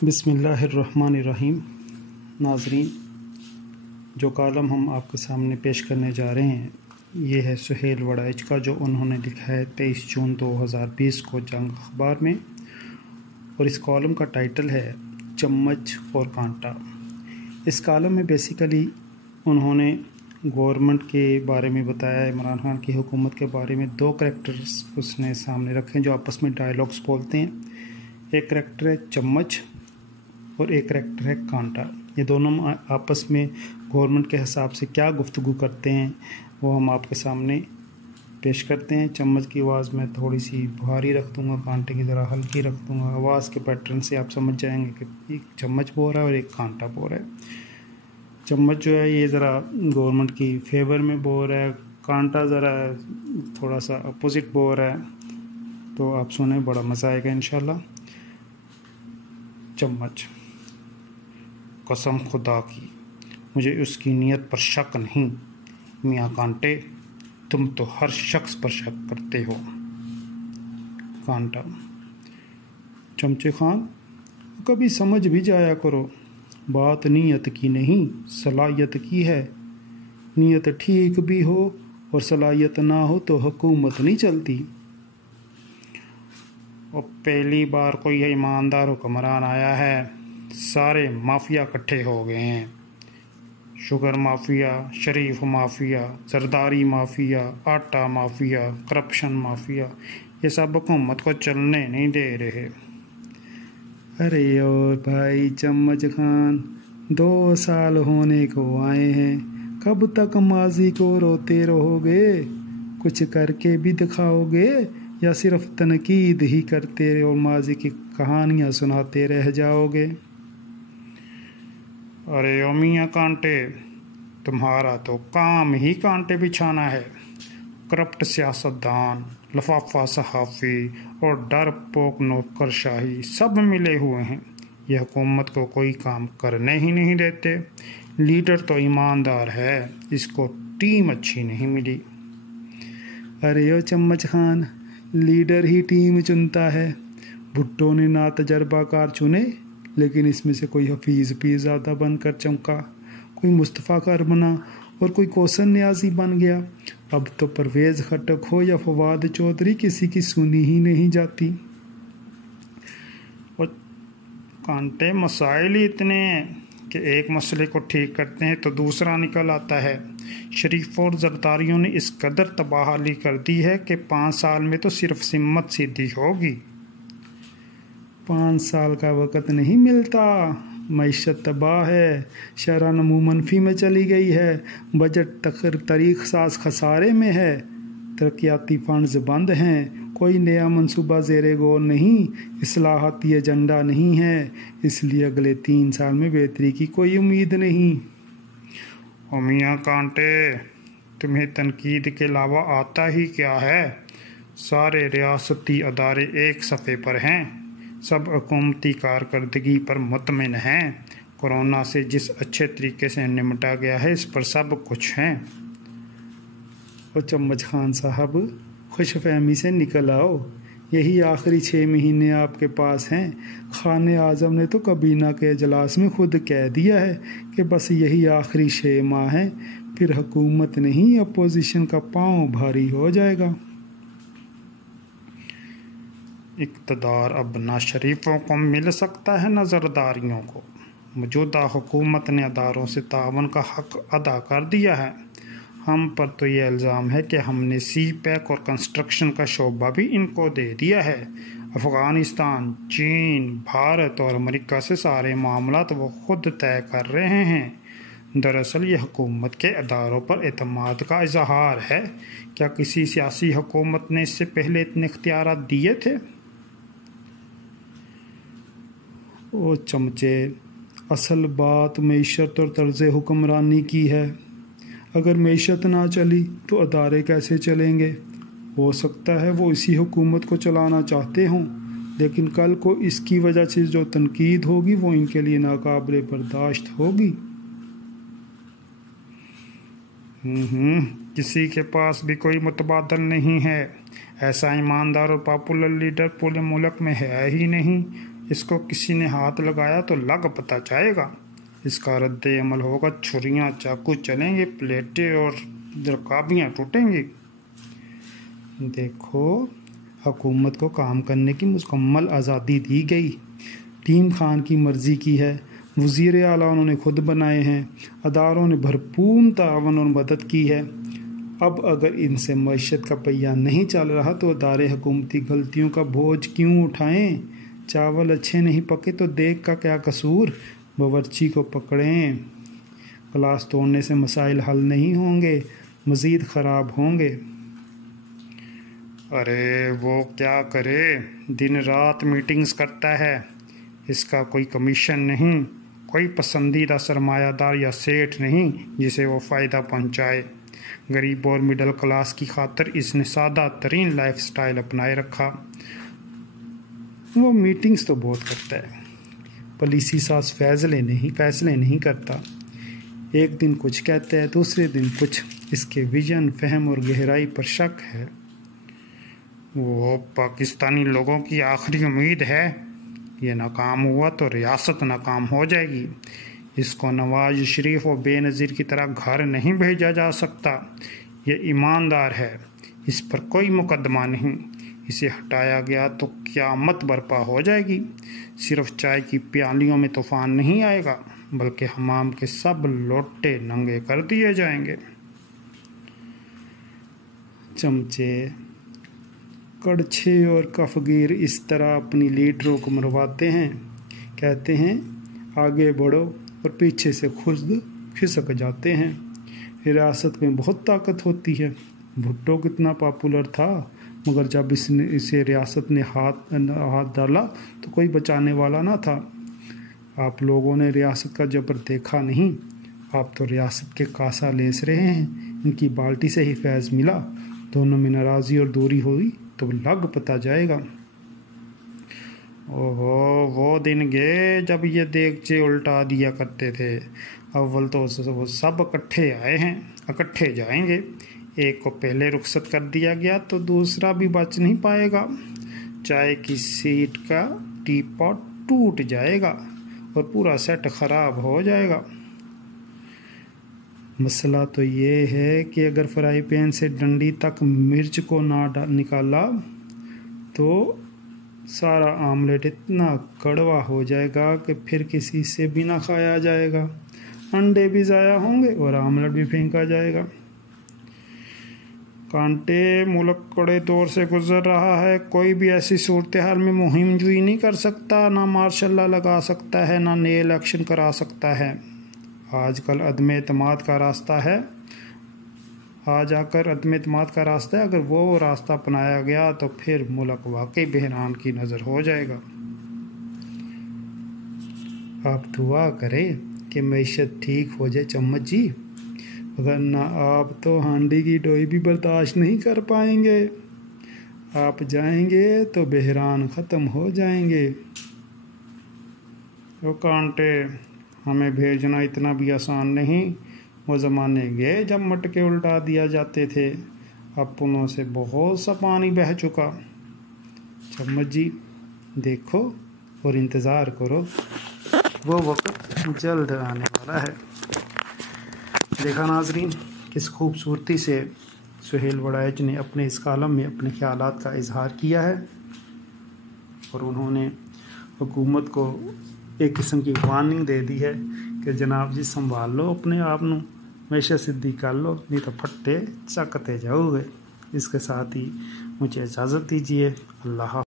बिस्मिल्लाहिर्रहमानिर्रहीम। नाज़रीन, जो कॉलम हम आपके सामने पेश करने जा रहे हैं ये है सुहेल वड़ाइच का, जो उन्होंने लिखा है 23 जून 2020 को जंग अखबार में, और इस कॉलम का टाइटल है चम्मच और कांटा। इस कॉलम में बेसिकली उन्होंने गवर्नमेंट के बारे में बताया, इमरान खान की हुकूमत के बारे में। दो करैक्टर्स उसने सामने रखे हैं जो आपस में डायलॉग्स बोलते हैं। एक करैक्टर है चम्मच और एक करैक्टर है कांटा। ये दोनों आपस में गवर्नमेंट के हिसाब से क्या गुफ्तगू करते हैं वो हम आपके सामने पेश करते हैं। चम्मच की आवाज़ में थोड़ी सी भारी रख दूँगा, कांटे की ज़रा हल्की रख दूँगा। आवाज़ के पैटर्न से आप समझ जाएंगे कि एक चम्मच बोल रहा है और एक कांटा बोल रहा है। चम्मच जो है ये ज़रा गवर्नमेंट की फेवर में बोल रहा है, कांटा ज़रा थोड़ा सा अपोजिट बोल रहा है। तो आप सुने, बड़ा मज़ा आएगा इंशाल्लाह। चम्मच: कसम खुदा की, मुझे उसकी नीयत पर शक नहीं। मियाँ कांटे, तुम तो हर शख्स पर शक करते हो। कांटा: चमचे खान, कभी समझ भी जाया करो, बात नीयत की नहीं सलाहियत की है। नीयत ठीक भी हो और सलाहियत ना हो तो हुकूमत नहीं चलती। और पहली बार कोई ईमानदार हुक्मरान आया है, सारे माफिया इकट्ठे हो गए हैं। शुगर माफिया, शरीफ माफिया, जरदारी माफिया, आटा माफिया, करप्शन माफिया, ये सब हुकूमत को चलने नहीं दे रहे। अरे और भाई चम्मच खान, 2 साल होने को आए हैं, कब तक माजी को रोते रहोगे? कुछ करके भी दिखाओगे या सिर्फ तनकीद ही करते रहे और माजी की कहानियाँ सुनाते रह जाओगे? अरे ओ मियाँ कांटे, तुम्हारा तो काम ही कांटे बिछाना है। करप्ट सियासतदान, लफाफा सहाफ़ी और डरपोक नौकरशाही सब मिले हुए हैं। यह हुकूमत को कोई काम करने ही नहीं देते। लीडर तो ईमानदार है, इसको टीम अच्छी नहीं मिली। अरे ओ चम्मच खान, लीडर ही टीम चुनता है। भुट्टो ने ना तजर्बाकार चुने, लेकिन इसमें से कोई हफीज़ पीरज़ादा बनकर चमका, कोई मुस्तफ़ा कार बना और कोई कौसर न्याजी बन गया। अब तो परवेज़ खटक हो या फवाद चौधरी, किसी की सुनी ही नहीं जाती। और कांटे, मसाइल ही इतने हैं कि एक मसले को ठीक करते हैं तो दूसरा निकल आता है। शरीफ और जरदारियों ने इस कदर तबाहली कर दी है कि 5 साल में तो सिर्फ सिम्मत सीधी होगी। 5 साल का वक़्त नहीं मिलता। मईशत तबाह है, शरह नमू मनफी में चली गई है, बजट तरीक़ साज खसारे में है, तरक्याती फंड्स बंद हैं, कोई नया मंसूबा ज़ेरे गौर नहीं, इस्लाहाती एजेंडा नहीं है, इसलिए अगले 3 साल में बेहतरी की कोई उम्मीद नहीं। ओ मियाँ कांटे, तुम्हें तनकीद के अलावा आता ही क्या है? सारे रियासती अदारे एक सफ़े पर हैं, सब हुकूमती कारकर्दगी पर मुतमिन हैं। कोरोना से जिस अच्छे तरीके से निपटा गया है, इस पर सब कुछ हैं। और चम्मच खान साहब, खुशफहमी से निकल आओ, यही आखिरी 6 महीने आपके पास हैं। खाने आज़म ने तो कबीना के इजलास में खुद कह दिया है कि बस यही आखिरी 6 माह हैं, फिर हुकूमत नहीं अपोजिशन का पांव भारी हो जाएगा। इक़्तिदार अब ना शरीफों को मिल सकता है न जरदारियों को। मौजूदा हुकूमत ने अदारों से तावन का हक अदा कर दिया है। हम पर तो ये इल्ज़ाम है कि हमने CPEC और कंस्ट्रक्शन का शोबा भी इनको दे दिया है। अफ़गानिस्तान, चीन, भारत और अमेरिका से सारे मामला तो वो खुद तय कर रहे हैं। दरअसल ये हुकूमत के अदारों पर एतमाद का इजहार है। क्या किसी सियासी हुकूमत ने इससे पहले इतने इख्तियारात दिए थे? ओ चमचे, असल बात मईशत और तर्ज़ हुक्मरानी की है। अगर मईशत ना चली तो अदारे कैसे चलेंगे? हो सकता है वो इसी हुकूमत को चलाना चाहते हों, लेकिन कल को इसकी वजह से जो तनकीद होगी वो इनके लिए नाकाबिले बर्दाश्त होगी। किसी के पास भी कोई मुतबादल नहीं है। ऐसा ईमानदार और पॉपुलर लीडर पूरे मुल्क में है ही नहीं। اس کو کسی نے ہاتھ لگایا تو لگ پتہ جائے گا۔ اس کا رد عمل ہوگا چھریاں چاقو چلیں گے، پلیٹیں اور رکابیاں ٹوٹیں گی۔ دیکھو، حکومت کو کام کرنے کی مکمل آزادی دی گئی، ٹیم خان کی مرضی کی ہے، وزیر اعلیٰ انہوں نے خود بنائے ہیں، اداروں نے بھرپور تعاون اور مدد کی ہے۔ اب اگر ان سے معیشت کا پہیہ نہیں چل رہا تو ادارے حکومتی غلطیوں کا بوجھ کیوں اٹھائیں؟ چاول اچھے نہیں پکے تو دیگ کا کیا قصور؟ باورچی کو پکڑیں۔ گلاس توڑنے سے مسائل حل نہیں ہوں گے، مزید خراب ہوں گے۔ ارے وہ کیا کرے، دن رات میٹنگز کرتا ہے، اس کا کوئی کمیشن نہیں، کوئی پسندیدہ سرمایہ دار یا سیٹھ نہیں جسے وہ فائدہ پہنچائے۔ غریب اور مڈل کلاس کی خاطر اس نے سادہ ترین لائف سٹائل اپنائے رکھا۔ وہ میٹنگز تو بہت کرتا ہے، پالیسی ساز فیصلے نہیں کرتا۔ ایک دن کچھ کہتا ہے، دوسرے دن کچھ۔ اس کے ویژن، فہم اور گہرائی پر شک ہے۔ وہ پاکستانی لوگوں کی آخری امید ہے، یہ ناکام ہوا تو ریاست ناکام ہو جائے گی۔ اس کو نواز شریف و بے نظیر کی طرح گھر نہیں بھیجا جا سکتا۔ یہ ایماندار ہے، اس پر کوئی مقدمہ نہیں۔ اسے ہٹایا گیا تو قیامت برپا ہو جائے گی۔ صرف چائے کی پیالیوں میں طوفان نہیں آئے گا، بلکہ حمام کے سب لوٹے ننگے کر دیے جائیں گے۔ چمچے، کڑچھے اور کفگیر اس طرح اپنی لیڈروں کو مرواتے ہیں، کہتے ہیں آگے بڑھو، اور پیچھے سے خود کھسک جاتے ہیں۔ ریاست میں بہت طاقت ہوتی ہے۔ بھٹو کتنا پاپولر تھا، مگر جب اسے ریاست نے ہاتھ ڈالا تو کوئی بچانے والا نہ تھا۔ آپ لوگوں نے ریاست کا جبر دیکھا نہیں، آپ تو ریاست کے کاسا لیس رہے ہیں۔ ان کی بالٹی سے ہی فیض ملا، دونوں میں ناراضی اور دوری ہوئی تو لگ پتہ جائے گا۔ اوہو، وہ دن گئے جب یہ دیگچے الٹا دیا کرتے تھے۔ اول تو وہ سب اکٹھے آئے ہیں، اکٹھے جائیں گے۔ ایک کو پہلے رخصت کر دیا گیا تو دوسرا بھی بچ نہیں پائے گا۔ چائے کی سیٹ کا ٹی پاٹ ٹوٹ جائے گا اور پورا سیٹ خراب ہو جائے گا۔ مسئلہ تو یہ ہے کہ اگر فرائی پین سے ڈنڈی تک مرچ کو نہ نکالا تو سارا آملیٹ اتنا کڑوا ہو جائے گا کہ پھر کسی سے بھی نہ کھایا جائے گا۔ انڈے بھی ضائع ہوں گے اور آملیٹ بھی پھینکا جائے گا۔ کانٹے، ملک کڑے دور سے گزر رہا ہے، کوئی بھی ایسی صورتحال میں مہم جوئی نہیں کر سکتا، نہ مارشل لا لگا سکتا ہے، نہ نئے الیکشن کرا سکتا ہے۔ آج کل عدم اعتماد کا راستہ ہے، اگر وہ راستہ اپنایا گیا تو پھر ملک واقعی بحران کی نظر ہو جائے گا۔ آپ دعا کریں کہ معیشت ٹھیک ہو جائے چمچ جی، ورنہ آپ تو ہانڈی کی ڈوئی بھی برداشت نہیں کر پائیں گے۔ آپ جائیں گے تو بحران ختم ہو جائیں گے۔ وہ کانٹے، ہمیں بھیجنا اتنا بھی آسان نہیں۔ وہ زمانے گئے جب مٹکے الٹا دیا جاتے تھے، اب پلوں سے بہت سا پانی بہہ چکا۔ چمچ جی، دیکھو اور انتظار کرو، وہ وقت جلد آنے والا ہے۔ دیکھا ناظرین، کس خوبصورتی سے سہیل وڑائچ نے اپنے اس کالم میں اپنے خیالات کا اظہار کیا ہے، اور انہوں نے حکومت کو ایک قسم کی وارننگ دے دی ہے کہ جناب جی سنبھال لو اپنے آپ نو، معیشت سدھی کر لو، نہیں تو پھٹے چکتے جاؤ گے۔ اس کے ساتھ ہی مجھے اجازت دیجیے، اللہ حافظ۔